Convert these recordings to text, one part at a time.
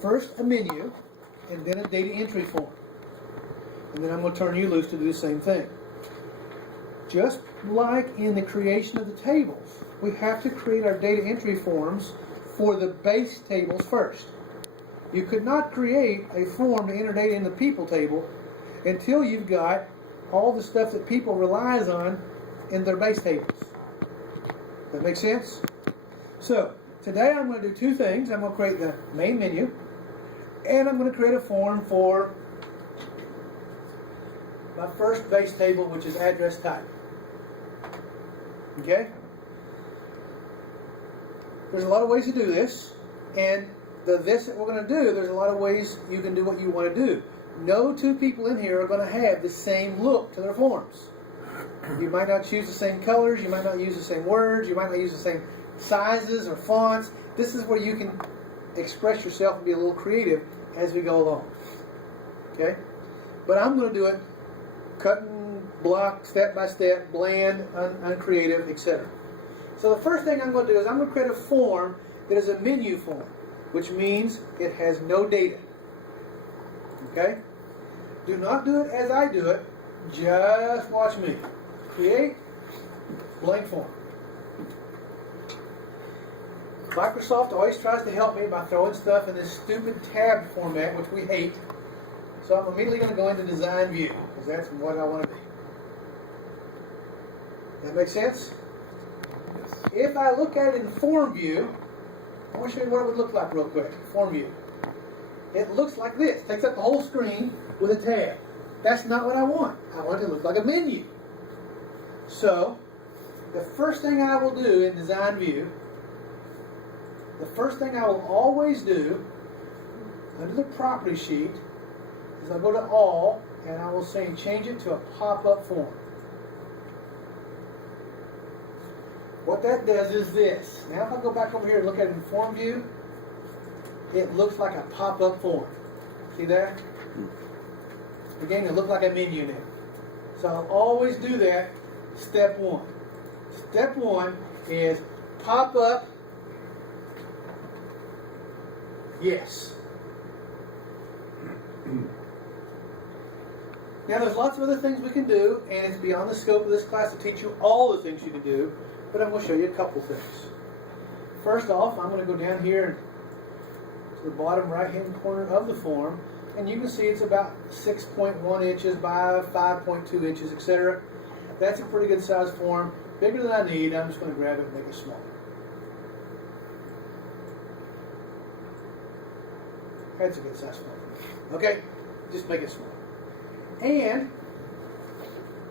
first a menu, and then a data entry form. And then I'm going to turn you loose to do the same thing. Just like in the creation of the tables, we have to create our data entry forms for the base tables first. You could not create a form to enter data in the people table until you've got all the stuff that people relies on in their base tables. That makes sense? So, today I'm going to do two things. I'm going to create the main menu, and I'm going to create a form for my first base table, which is address type. Okay? There's a lot of ways to do this, and this that we're going to do, there's a lot of ways you can do what you want to do. No two people in here are going to have the same look to their forms. You might not choose the same colors, you might not use the same words, you might not use the same sizes or fonts. This is where you can express yourself and be a little creative as we go along. Okay? But I'm going to do it cut and block, step by step, bland, uncreative, etc. So the first thing I'm going to do is I'm going to create a form that is a menu form, which means it has no data. Okay? Do not do it as I do it. Just watch me. Create blank form. Microsoft always tries to help me by throwing stuff in this stupid tab format, which we hate. So I'm immediately going to go into Design View, because that's what I want to be. That make sense? Yes. If I look at it in Form View, I want to show you what it would look like real quick. Form View. It looks like this. Takes up the whole screen with a tab. That's not what I want. I want it to look like a menu. So, the first thing I will do in Design View, the first thing I will always do under the property sheet is I'll go to All, and I will say change it to a pop-up form. What that does is this. Now if I go back over here and look at it in Form View, it looks like a pop-up form. See that? It's beginning to look like a menu now. So I'll always do that. Step one. Step one is pop up. Yes. Now there's lots of other things we can do, and it's beyond the scope of this class to teach you all the things you can do, but I'm going to show you a couple things. First off, I'm going to go down here to the bottom right hand corner of the form, and you can see it's about 6.1 inches by 5.2 inches, etc. That's a pretty good size form. Bigger than I need, I'm just going to grab it and make it smaller. That's a good size form. Okay? Just make it smaller. And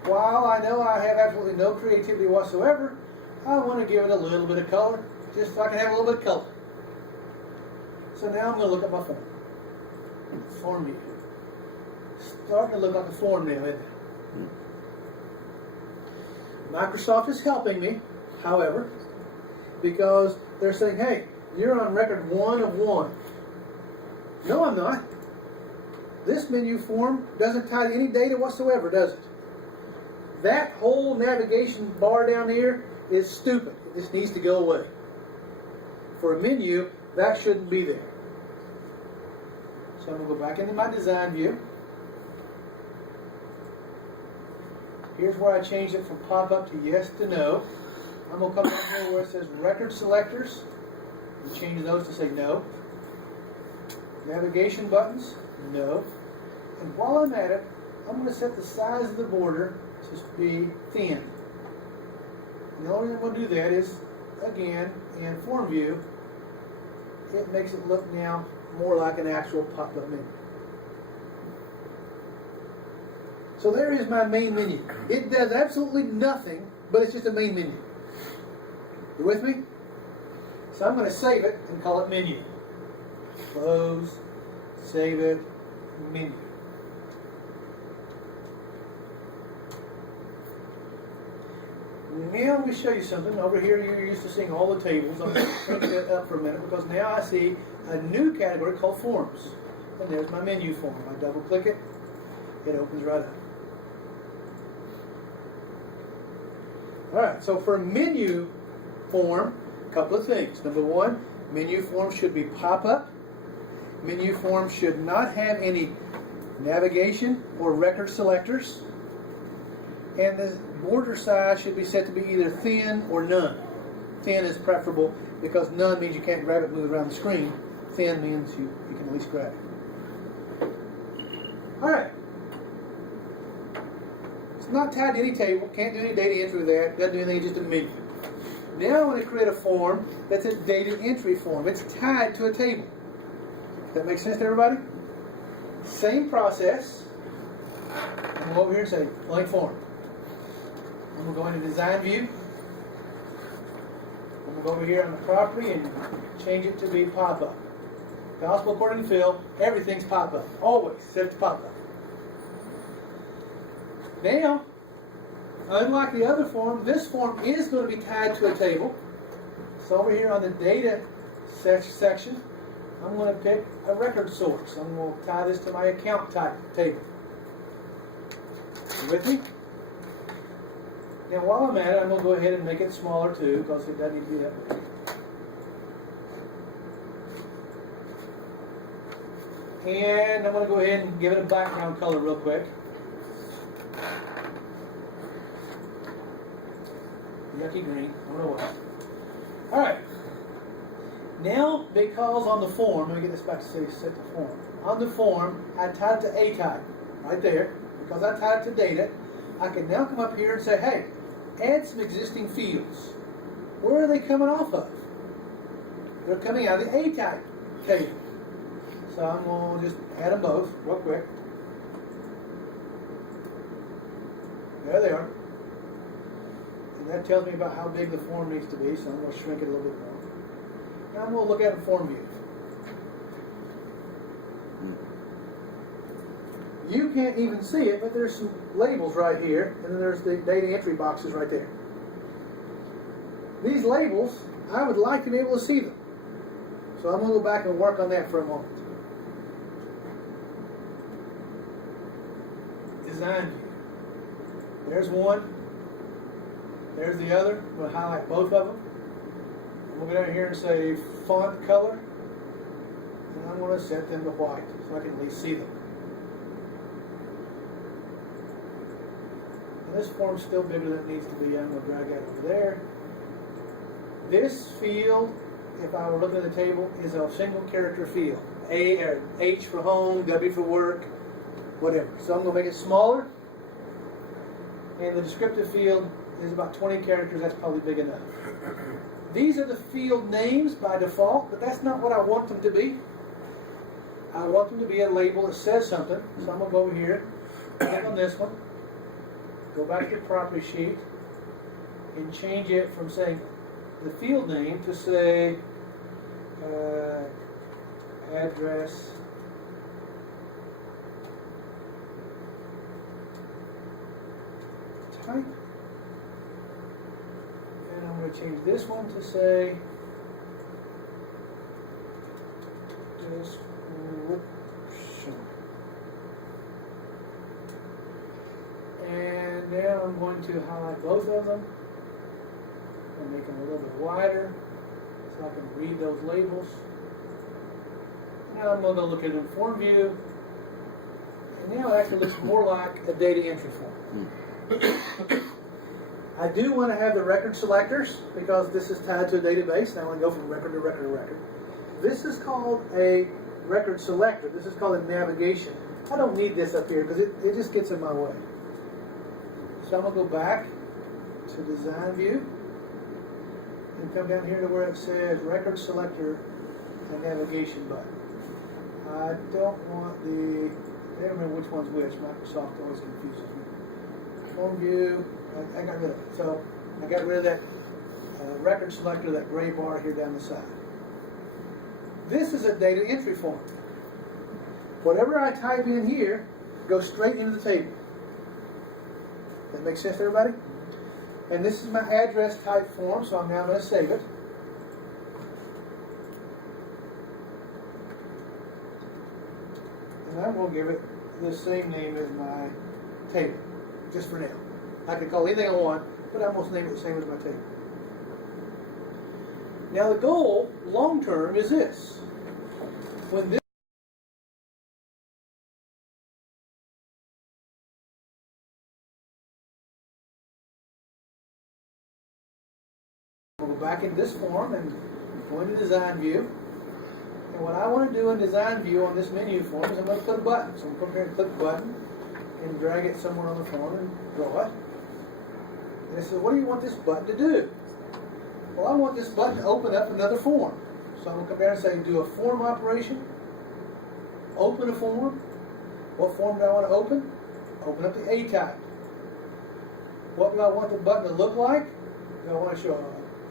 while I know I have absolutely no creativity whatsoever, I want to give it a little bit of color, just so I can have a little bit of color. So now I'm going to look at my form. Form view. Starting to look like a form now, isn't it? Microsoft is helping me, however, because they're saying, hey, you're on record 1 of 1. No, I'm not. This menu form doesn't tie to any data whatsoever, does it? That whole navigation bar down here is stupid. It just needs to go away. For a menu, that shouldn't be there. So I'm going to go back into my design view. Here's where I changed it from pop-up to yes to no. I'm going to come down here where it says record selectors and change those to say no. Navigation buttons, no. And while I'm at it, I'm going to set the size of the border to be thin. And the only way I'm going to do that is, again, in Form View, it makes it look now more like an actual pop-up menu. So there is my main menu. It does absolutely nothing, but it's just a main menu. You with me? So I'm going to save it and call it menu. Close, save it, menu. Now let me show you something. Over here you're used to seeing all the tables. I'm going to take that up for a minute because now I see a new category called forms. And there's my menu form. I double click it, it opens right up. Alright, so for a menu form, a couple of things. Number one, menu form should be pop-up. Menu form should not have any navigation or record selectors. And the border size should be set to be either thin or none. Thin is preferable because none means you can't grab it, move it around the screen. Thin means you can at least grab it. Alright. It's not tied to any table, can't do any data entry with that, doesn't do anything, just a menu. Now I want to create a form that's a data entry form. It's tied to a table. Does that make sense to everybody? Same process. I'm going to go over here and say blank form. I'm going to go into design view. I'm going to go over here on the property and change it to be pop-up. Gospel according to Phil, everything's pop-up. Always set to pop-up. Now, unlike the other form, this form is going to be tied to a table. So over here on the data section, I'm going to pick a record source. I'm going to tie this to my account type table. You with me? Now while I'm at it, I'm going to go ahead and make it smaller too, because it doesn't need to be that big. And I'm going to go ahead and give it a background color real quick. Yucky green, I don't know why. Alright. Now, because on the form, let me get this back to say set the form. On the form, I tied it to A type, right there. Because I tied it to data, I can now come up here and say, hey, add some existing fields. Where are they coming off of? They're coming out of the A type table. So I'm going to just add them both real quick. There they are. And that tells me about how big the form needs to be, so I'm going to shrink it a little bit more. Now I'm going to look at the form view. You can't even see it, but there's some labels right here, and then there's the data entry boxes right there. These labels, I would like to be able to see them. So I'm going to go back and work on that for a moment. Design view. There's one. There's the other. I'm going to highlight both of them. I'm going to go down here and say font color. And I'm going to set them to white so I can at least see them. And this form's still bigger than it needs to be. I'm going to drag that over there. This field, if I were looking at the table, is a single character field. A or H for home, W for work, whatever. So I'm going to make it smaller. And the descriptive field is about 20 characters. That's probably big enough. These are the field names by default, but that's not what I want them to be. I want them to be a label that says something. So I'm going to go over here, click on this one, go back to the property sheet, and change it from saying the field name to say address type. And I'm going to change this one to say description. And now I'm going to highlight both of them and make them a little bit wider so I can read those labels. Now I'm going to go look at the form view, and now it actually looks more like a data entry form. I do want to have the record selectors because this is tied to a database, and I want to go from record to record to record. This is called a record selector. This is called a navigation. I don't need this up here because it just gets in my way. So I'm going to go back to design view and come down here to where it says record selector and navigation button. I don't want the, I don't remember which one's which. Microsoft always confuses me. Form view, I got rid of it. So I got rid of that record selector, that gray bar here down the side. This is a data entry form. Whatever I type in here goes straight into the table. That makes sense to everybody? And this is my address type form, so I'm now going to save it. And I'm going to give it the same name as my table, just for now. I can call it anything I want, but I'm going to name it the same as my table. Now the goal, long term, is this. When this back in this form and go into design view. And what I want to do in design view on this menu form is I'm going to put a button. So I'm going to come here and click the button and drag it somewhere on the form and draw it. And it says, what do you want this button to do? Well, I want this button to open up another form. So I'm going to come down and say, do a form operation, open a form. What form do I want to open? Open up the A type. What do I want the button to look like? Do I want to show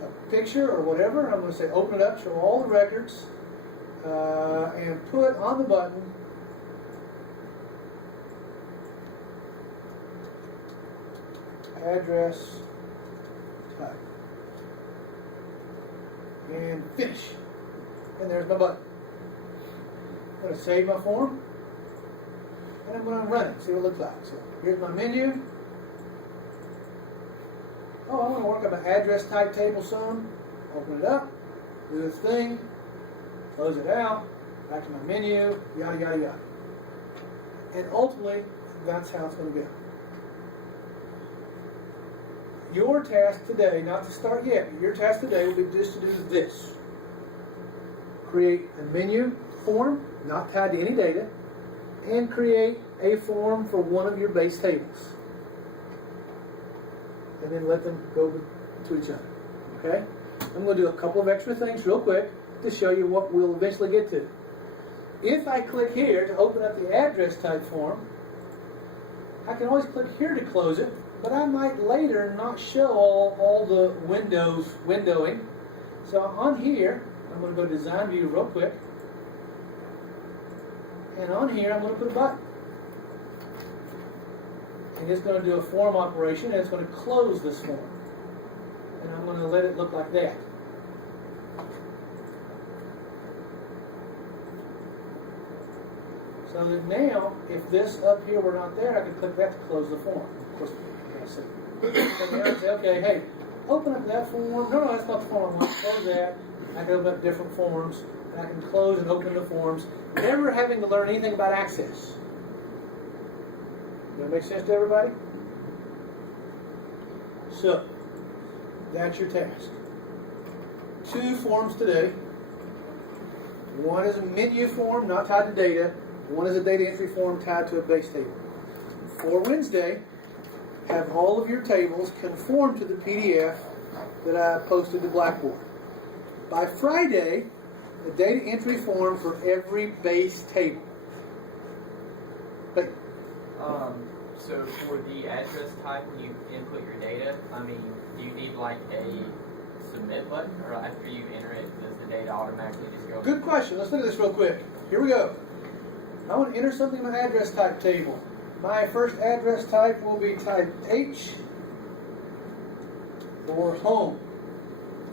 a picture or whatever? And I'm going to say, open it up, show all the records, and put on the button address type. And finish. And there's my button. I'm going to save my form. And I'm going to run it, see what it looks like. So here's my menu. Oh, I want to work up an address type table some. Open it up, do this thing, close it out, back to my menu, yada, yada, yada. And ultimately, that's how it's going to go. Your task today, not to start yet, but your task today will be just to do this. Create a menu form, not tied to any data, and create a form for one of your base tables. And then let them go to each other. Okay? I'm going to do a couple of extra things real quick to show you what we'll eventually get to. If I click here to open up the address type form, I can always click here to close it, but I might later not show all the windowing. So on here, I'm going to go to design view real quick. And on here, I'm going to put a button. And it's going to do a form operation, and it's going to close this form. And I'm going to let it look like that. So that now, if this up here were not there, I can click that to close the form. Of course, I gotta see. So now I say, okay, hey, open up that form. No, that's not the form I want. Close that. I can open up different forms, and I can close and open the forms, never having to learn anything about Access. Does that make sense to everybody? So, that's your task. 2 forms today. One is a menu form, not tied to data. One is a data entry form tied to a base table. For Wednesday, have all of your tables conform to the PDF that I posted to Blackboard. By Friday, the data entry form for every base table. Hey. So for the address type, when you input your data, do you need like a submit button, or after you enter it, does the data automatically just go? Good question. Let's look at this real quick. Here we go. I want to enter something in my address type table. My first address type will be type H for home.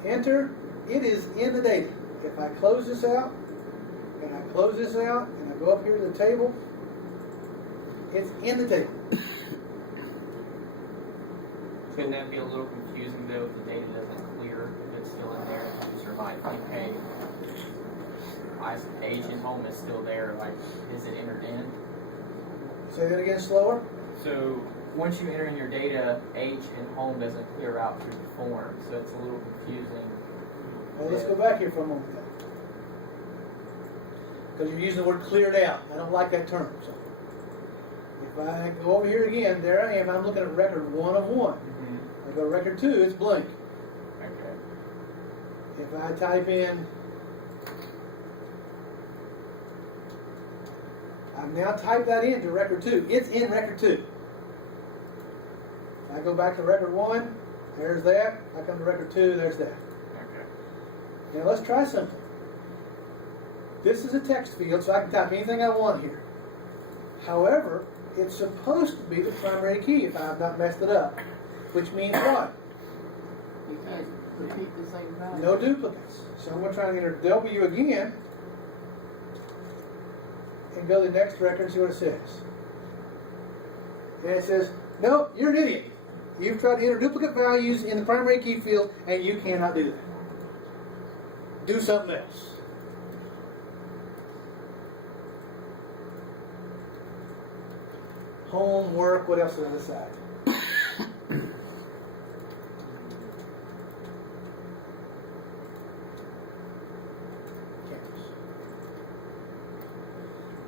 Enter. It is in the data. If I close this out, and I close this out, and I go up here to the table, it's in the table. Couldn't that be a little confusing though if the data doesn't clear, if it's still in there? The user might think, hey, my age and home is still there, like, is it entered in? Say that again slower. So once you enter in your data, age and home doesn't clear out through the form, so it's a little confusing. Well, let's go back here for a moment then. Because you're using the word cleared out. I don't like that term. So if I go over here again, there I am. I'm looking at record 1 of 1. I go to record 2, it's blank. Okay. If I type in, I've now typed that into record 2. It's in record 2. I go back to record 1, there's that. I come to record 2, there's that. Okay. Now let's try something. This is a text field, so I can type anything I want here. However, it's supposed to be the primary key if I have not messed it up. Which means what? You can't repeat the same value. No duplicates. So I'm going to try and enter W again and go to the next record and see what it says. And it says, no, you're an idiot. You've tried to enter duplicate values in the primary key field and you cannot do that. Do something else. Homework, what else is on this side?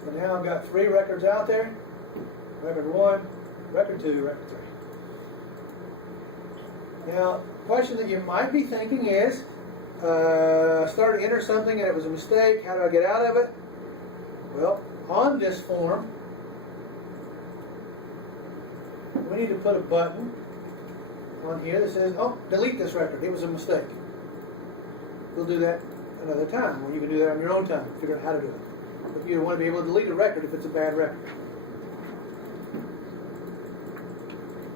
So now I've got 3 records out there. Record 1, record 2, record 3. Now, question that you might be thinking is, I started to enter something and it was a mistake. How do I get out of it? Well, on this form, we need to put a button on here that says, oh, delete this record. It was a mistake. We'll do that another time, or you can do that on your own time, figure out how to do it. But you want to be able to delete a record if it's a bad record.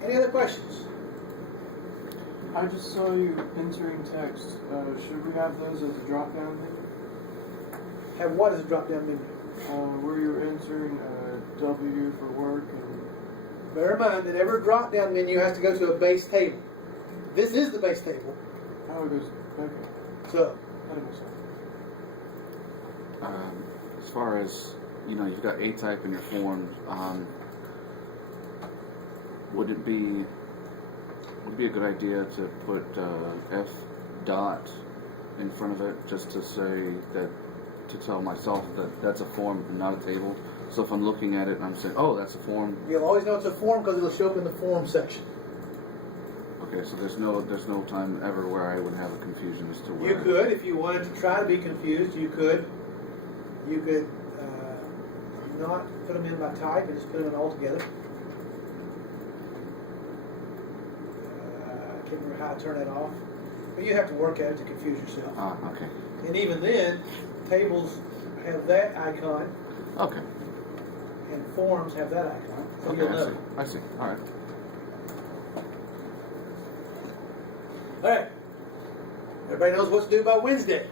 Any other questions? I just saw you entering text. Should we have those as a drop-down menu? Have what as a drop-down menu? Where you're entering W for work and... Bear in mind that every drop-down menu has to go to a base table. This is the base table. Oh, it goes... Okay. So, That makes sense. As far as, you've got A-type in your form, would it be a good idea to put F dot in front of it just to say that, to tell myself that that's a form and not a table? So if I'm looking at it and I'm saying, oh, that's a form. you'll always know it's a form because it'll show up in the form section. Okay, so there's no time ever where I would have a confusion as to where. You could, if you wanted to try to be confused, you could not put them in by type and just put them in all together. I can't remember how to turn that off. But you have to work at it to confuse yourself. Okay. And even then, tables have that icon Okay. and forms have that icon. So Okay, you'll know. I see. All right. All right. Everybody knows what to do by Wednesday.